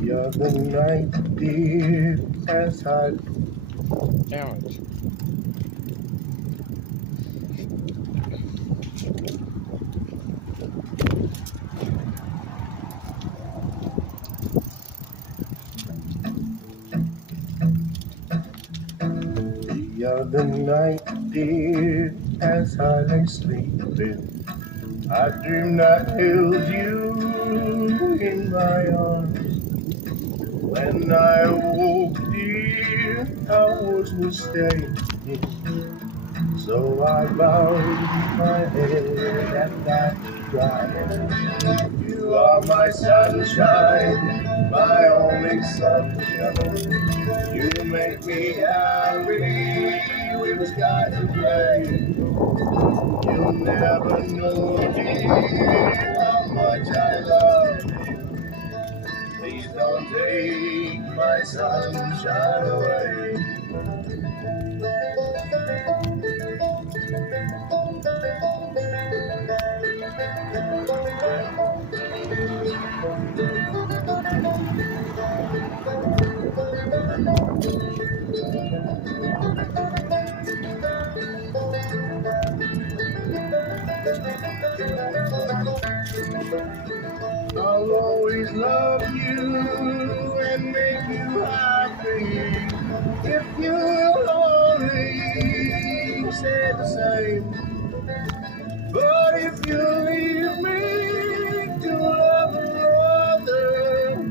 The other night, dear, as I Challenge. the other night, dear, as I lay sleeping, I dreamed I held you in my arms. When I woke, dear, I was mistaken. So I bowed my head and I cried. You are my sunshine, my only sunshine. You make me happy when the skies are gray. You'll never know, dear, how much I love you. Please don't take my sunshine away. I'll always love you and make you happy. If you'll only say the same. But if you leave me to love another,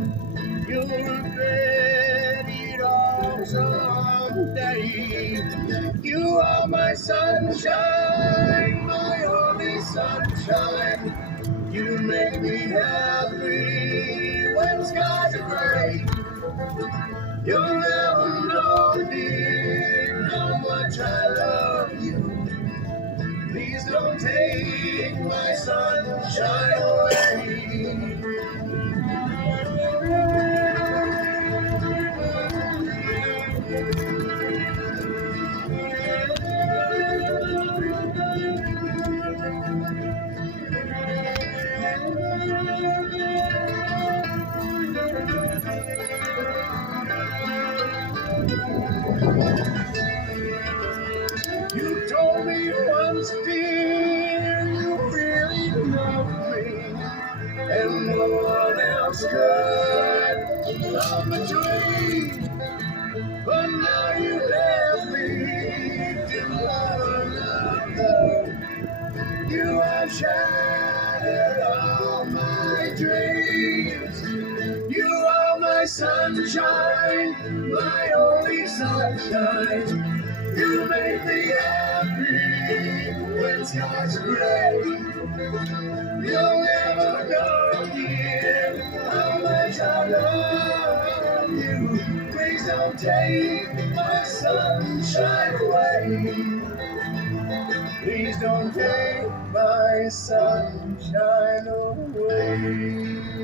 you'll regret it all someday. You are my sunshine, my only sunshine. You make me happy when the skies are gray. You'll never know, dear, how much I love you. Please don't take my sunshine away. You told me once, dear, you really loved me, and no one else could love me between. But now you left me to love another. You have shattered all my dreams. You are my sunshine, my only sunshine. You make me happy when skies are gray. You'll never know, dear, how much I love you. Please don't take my sunshine away. Please don't take my sunshine away.